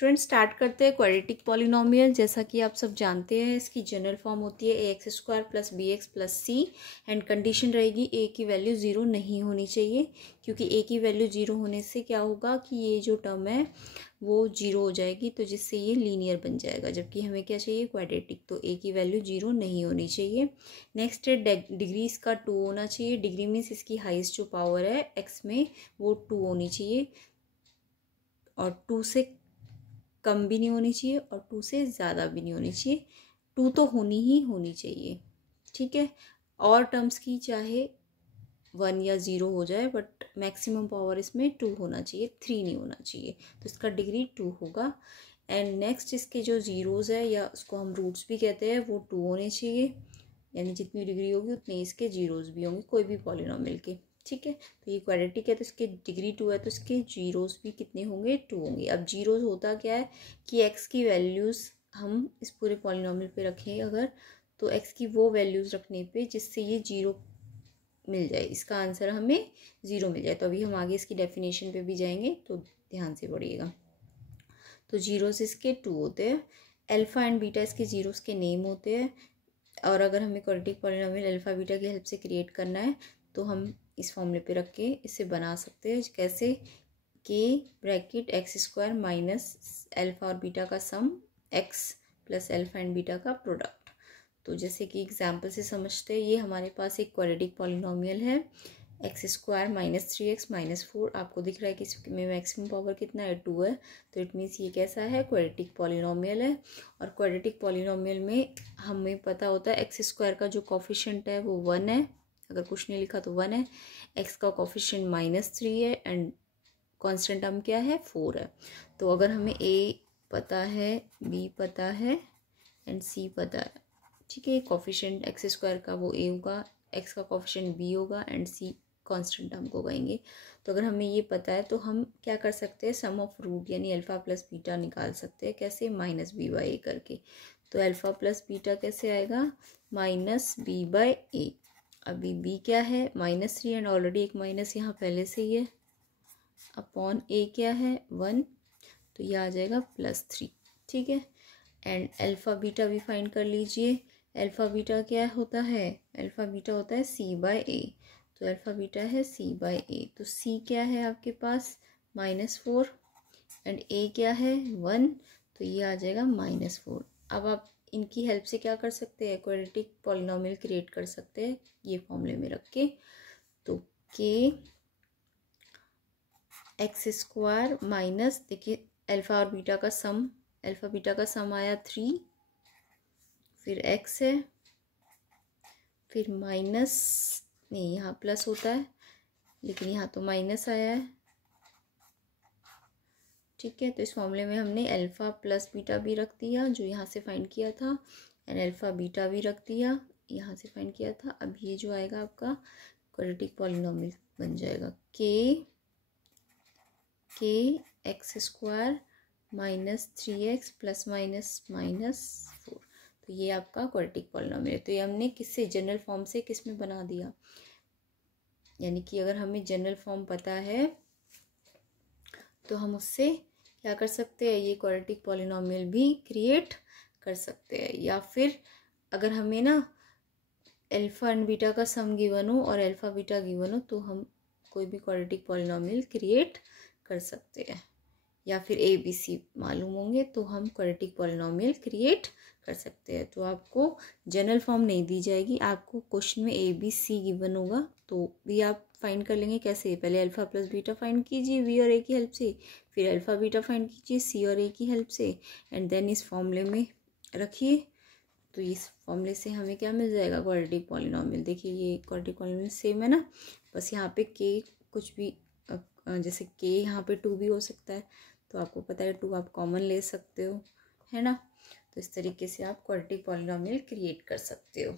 Student start करते हैं quadratic polynomial. जैसा कि आप सब जानते हैं इसकी जनरल फॉर्म होती है a x square plus b x plus c and condition रहेगी ए की वैल्यू ज़ीरो नहीं होनी चाहिए, क्योंकि ए की वैल्यू ज़ीरो होने से क्या होगा कि ये जो टर्म है वो ज़ीरो हो जाएगी, तो जिससे ये लीनियर बन जाएगा। जबकि हमें क्या चाहिए क्वाड्रेटिक, तो ए की वैल्यू ज़ीरो नहीं होनी चाहिए। नेक्स्ट है डिग्री इसका 2 होना चाहिए। डिग्री मीन्स इसकी हाईएस्ट जो पावर है एक्स में वो 2 होनी चाहिए, और 2 से कम भी नहीं होनी चाहिए और 2 से ज़्यादा भी नहीं होनी चाहिए। 2 तो होनी ही होनी चाहिए, ठीक है। और टर्म्स की चाहे 1 या 0 हो जाए, बट मैक्सिमम पावर इसमें 2 होना चाहिए, 3 नहीं होना चाहिए। तो इसका डिग्री 2 होगा। एंड नेक्स्ट इसके जो ज़ीरोज़ है या उसको हम रूट्स भी कहते हैं, वो 2 होने चाहिए, यानी जितनी डिग्री होगी उतने इसके ज़ीरोज़ भी होंगे कोई भी पॉलिनोमियल के, ठीक है। तो ये क्वाड्रेटिक है तो इसके डिग्री 2 है, तो इसके जीरोज़ भी कितने होंगे 2 होंगे। अब जीरोज़ होता क्या है कि एक्स की वैल्यूज़ हम इस पूरे पॉलिनोमियल पे रखें अगर, तो एक्स की वो वैल्यूज़ रखने पे जिससे ये जीरो मिल जाए, इसका आंसर हमें ज़ीरो मिल जाए। तो अभी हम आगे इसकी डेफिनेशन पे भी जाएंगे, तो ध्यान से पढ़िएगा। तो जीरोज़ इसके 2 होते हैं, अल्फ़ा एंड बीटा इसके जीरोज़ के नेम होते हैं। और अगर हमें क्वाड्रेटिक पॉलिनोमियल अल्फ़ा बीटा की हेल्प से क्रिएट करना है तो हम इस फॉर्मूले पे रख के इसे बना सकते हैं। कैसे? के bracket x square minus alpha और बीटा का sum x plus alpha and beta का प्रोडक्ट। तो जैसे कि एग्जांपल से समझते हैं, ये हमारे पास एक क्वाड्रेटिक पॉलिनोमियल है x square minus 3x minus 4। आपको दिख रहा है कि इसमें मैक्सिमम पावर कितना है 2 है, तो इट मीन्स ये कैसा है क्वाड्रेटिक पॉलिनोमियल है। और क्वाड्रेटिक पॉलिनोमियल में हमें पता होता है एक्स स्क्वायर का जो कोफिशिएंट है वो 1 है, अगर कुछ नहीं लिखा तो 1 है। एक्स का कोफिशिएंट -3 है एंड कांस्टेंट टर्म क्या है 4 है। तो अगर हमें ए पता है, बी पता है एंड सी पता है, ठीक है। कोफिशिएंट एक्स स्क्वायर का वो ए होगा, एक्स का कोफिशिएंट बी होगा एंड सी कांस्टेंट टर्म को कहेंगे। तो अगर हमें ये पता है तो हम क्या कर सकते हैं, सम ऑफ रूट यानी अल्फ़ा प्लस बीटा निकाल सकते हैं। कैसे? माइनस बी बाई ए करके। तो अल्फ़ा प्लस बीटा कैसे आएगा? माइनस बी बाई ए। अभी बी क्या है -3 एंड ऑलरेडी एक माइनस यहाँ पहले से ही है, अपॉन ए क्या है 1, तो ये आ जाएगा +3, ठीक है। एंड अल्फ़ा बीटा भी फाइंड कर लीजिए। अल्फ़ा बीटा क्या होता है? अल्फ़ा बीटा होता है सी बाई ए। तो अल्फ़ा बीटा है सी बाई ए, तो सी क्या है आपके पास -4 एंड ए क्या है 1, तो ये आ जाएगा -4। अब आप इनकी हेल्प से क्या कर सकते हैं, क्वाड्रेटिक पॉलिनोमियल क्रिएट कर सकते हैं ये फॉर्मूले में रख के। तो के एक्स स्क्वायर माइनस, देखिए अल्फ़ा और बीटा का सम, अल्फ़ा बीटा का सम आया 3, फिर एक्स है, फिर माइनस, नहीं यहाँ प्लस होता है लेकिन यहाँ तो माइनस आया है, ठीक है। तो इस फॉर्मूले में हमने अल्फ़ा प्लस बीटा भी रख दिया जो यहाँ से फाइंड किया था, एंड अल्फ़ा बीटा भी रख दिया यहाँ से फाइंड किया था। अब ये जो आएगा आपका क्वाड्रेटिक पॉलिनोमियल बन जाएगा के एक्स स्क्वायर -3x प्लस -4। तो ये आपका क्वाड्रेटिक पॉलिनोमियल है। तो ये हमने किससे, जनरल फॉर्म से किस में बना दिया, यानी कि अगर हमें जनरल फॉर्म पता है तो हम उससे क्या कर सकते हैं, ये क्वाड्रेटिक पॉलिनोमियल भी क्रिएट कर सकते हैं। या फिर अगर हमें ना अल्फ़ा एंड बीटा का सम गिवन हो और अल्फ़ा बीटा गिवन हो तो हम कोई भी क्वाड्रेटिक पॉलिनोमियल क्रिएट कर सकते हैं। या फिर ए बी सी मालूम होंगे तो हम क्वाड्रेटिक पॉलिनोमियल क्रिएट कर सकते हैं। तो आपको जनरल फॉर्म नहीं दी जाएगी, आपको क्वेश्चन में ए बी सी गिवन होगा तो भी आप फाइंड कर लेंगे। कैसे? पहले अल्फ़ा प्लस बीटा फाइंड कीजिए वी और ए की हेल्प से, फिर अल्फ़ा बीटा फाइंड कीजिए सी और ए की हेल्प से, एंड देन इस फॉर्मूले में रखिए। तो इस फॉर्मूले से हमें क्या मिल जाएगा, क्वाड्रेटिक पॉलिनोमियल। देखिए ये क्वाड्रेटिक पॉलिनोमियल सेम है ना, बस यहाँ पे के कुछ भी, जैसे के यहाँ पे 2 भी हो सकता है, तो आपको पता है 2 आप कॉमन ले सकते हो, है ना। तो इस तरीके से आप क्वाड्रेटिक पॉलिनोमियल क्रिएट कर सकते हो।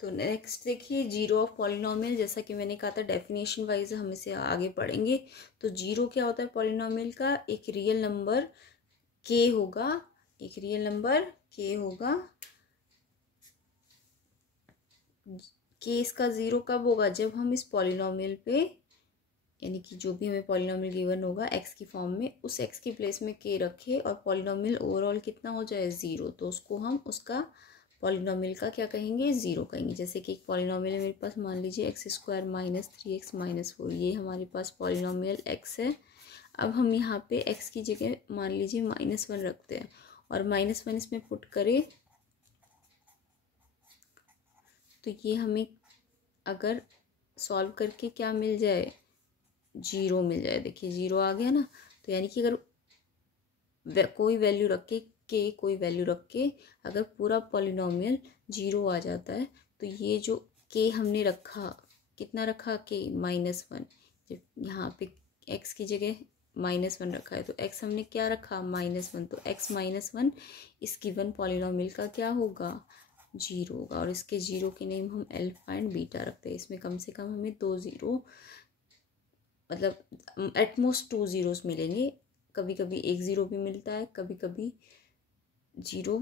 तो नेक्स्ट देखिए जीरो ऑफ पॉलिनोमियल। जैसा कि मैंने कहा था डेफिनेशन वाइज हम इसे आगे पढ़ेंगे। तो जीरो क्या होता है पॉलिनोमियल का, एक रियल नंबर के होगा, एक रियल नंबर के होगा। के इसका ज़ीरो कब होगा, जब हम इस पॉलिनोमियल पे यानी कि जो भी हमें पॉलिनॉमियल गिवन होगा एक्स की फॉर्म में, उस एक्स की प्लेस में के रखे और पॉलिनॉमियल ओवरऑल कितना हो जाए 0, तो उसको हम उसका पॉलिनॉमियल का क्या कहेंगे 0 कहेंगे। जैसे कि एक पॉलिनॉमियल है मेरे पास, मान लीजिए x² माइनस 3x माइनस 4, ये हमारे पास पॉलिनॉमियल x है। अब हम यहाँ पे x की जगह मान लीजिए -1 रखते हैं और -1 इसमें पुट करें तो ये हमें अगर सॉल्व करके क्या मिल जाए 0 मिल जाए। देखिए 0 आ गया ना, तो यानी कि अगर कोई वैल्यू रख के कोई वैल्यू रख के अगर पूरा पॉलिनॉमियल 0 आ जाता है तो ये जो के हमने रखा, कितना रखा के -1, जब यहाँ पे x की जगह -1 रखा है तो x हमने क्या रखा -1, तो x -1 इस गिवन पॉलिनॉमियल का क्या होगा 0 होगा। और इसके 0 के नेम हम अल्फा एंड बीटा रखते हैं। इसमें कम से कम हमें 2 0 मतलब एटमोस्ट 2 zeros मिलेंगे। कभी कभी 1 0 भी मिलता है, कभी कभी 0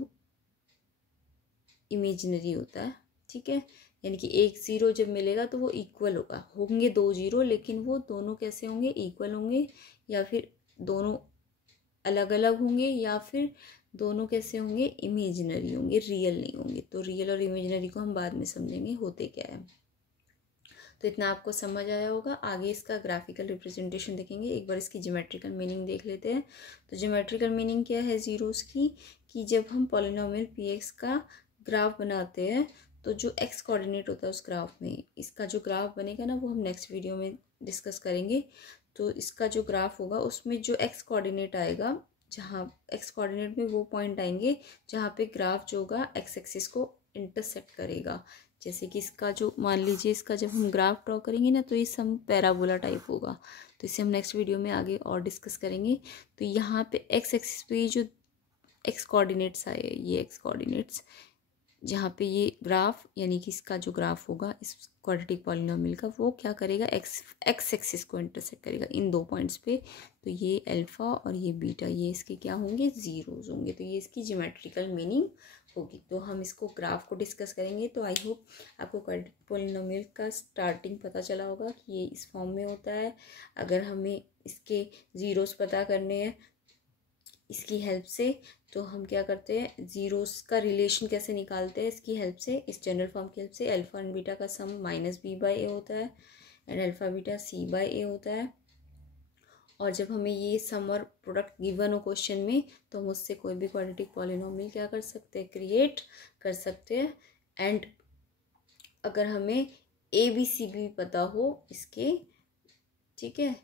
इमेजिनरी होता है, ठीक है। यानी कि 1 0 जब मिलेगा तो वो इक्वल होंगे 2 0, लेकिन वो दोनों कैसे होंगे इक्वल होंगे, या फिर दोनों अलग अलग होंगे, या फिर दोनों कैसे होंगे इमेजिनरी होंगे, रियल नहीं होंगे। तो रियल और इमेजिनरी को हम बाद में समझेंगे होते क्या है। तो इतना आपको समझ आया होगा। आगे इसका ग्राफिकल रिप्रेजेंटेशन देखेंगे। एक बार इसकी ज्योमेट्रिकल मीनिंग देख लेते हैं। तो ज्योमेट्रिकल मीनिंग क्या है जीरोस की, कि जब हम पॉलिनॉमियल px का ग्राफ बनाते हैं तो जो x कोऑर्डिनेट होता है उस ग्राफ में, इसका जो ग्राफ बनेगा ना वो हम नेक्स्ट वीडियो में डिस्कस करेंगे। तो इसका जो ग्राफ होगा उसमें जो x कोऑर्डिनेट आएगा, जहाँ x कोऑर्डिनेट में वो पॉइंट आएंगे जहाँ पे ग्राफ जो होगा x एक्सिस को इंटरसेक्ट करेगा। जैसे कि इसका जो मान लीजिए इसका जब हम ग्राफ ड्रॉ करेंगे ना तो ये सम पैराबोला टाइप होगा। तो इसे हम नेक्स्ट वीडियो में आगे और डिस्कस करेंगे। तो यहाँ पे x एक्सिस पे जो x कोऑर्डिनेट्स आए, ये x कोऑर्डिनेट्स जहाँ पे ये ग्राफ यानी कि इसका जो ग्राफ होगा इस क्वाड्रेटिक पॉलिनॉमियल का, वो क्या करेगा x एक्सिस को इंटरसेक्ट करेगा इन 2 पॉइंट्स पे। तो ये अल्फा और ये बीटा, ये इसके क्या होंगे जीरोस होंगे। तो ये इसकी ज्योमेट्रिकल मीनिंग होगी। तो हम इसको ग्राफ को डिस्कस करेंगे। तो आई होप आपको क्वाड्रेटिक पॉलिनॉमियल का स्टार्टिंग पता चला होगा कि ये इस फॉर्म में होता है। अगर हमें इसके जीरोस पता करने हैं इसकी हेल्प से, तो हम क्या करते हैं जीरोस का रिलेशन कैसे निकालते हैं इसकी हेल्प से, इस जनरल फॉर्म की हेल्प से। अल्फा एंड बीटा का सम -b/a होता है एंड अल्फा बीटा c/a होता है। और जब हमें ये सम और प्रोडक्ट गिवन हो क्वेश्चन में तो हम उससे कोई भी क्वाड्रेटिक पॉलिनॉमियल क्या कर सकते हैं क्रिएट कर सकते हैं। एंड अगर हमें ABC भी पता हो इसके, ठीक है,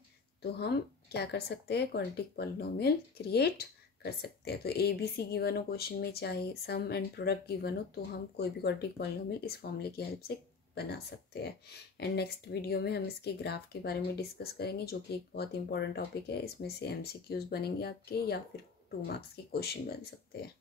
तो हम क्या कर सकते हैं क्वाड्रेटिक पॉलिनॉमियल क्रिएट कर सकते हैं। तो ABC गिवन हो क्वेश्चन में, चाहे सम एंड प्रोडक्ट गिवन हो, तो हम कोई भी क्वाड्रेटिक पॉलिनॉमियल इस फॉर्मूले की हेल्प से बना सकते हैं। एंड नेक्स्ट वीडियो में हम इसके ग्राफ के बारे में डिस्कस करेंगे, जो कि एक बहुत इंपॉर्टेंट टॉपिक है। इसमें से MCQs बनेंगे आपके, या फिर 2 मार्क्स के क्वेश्चन बन सकते हैं।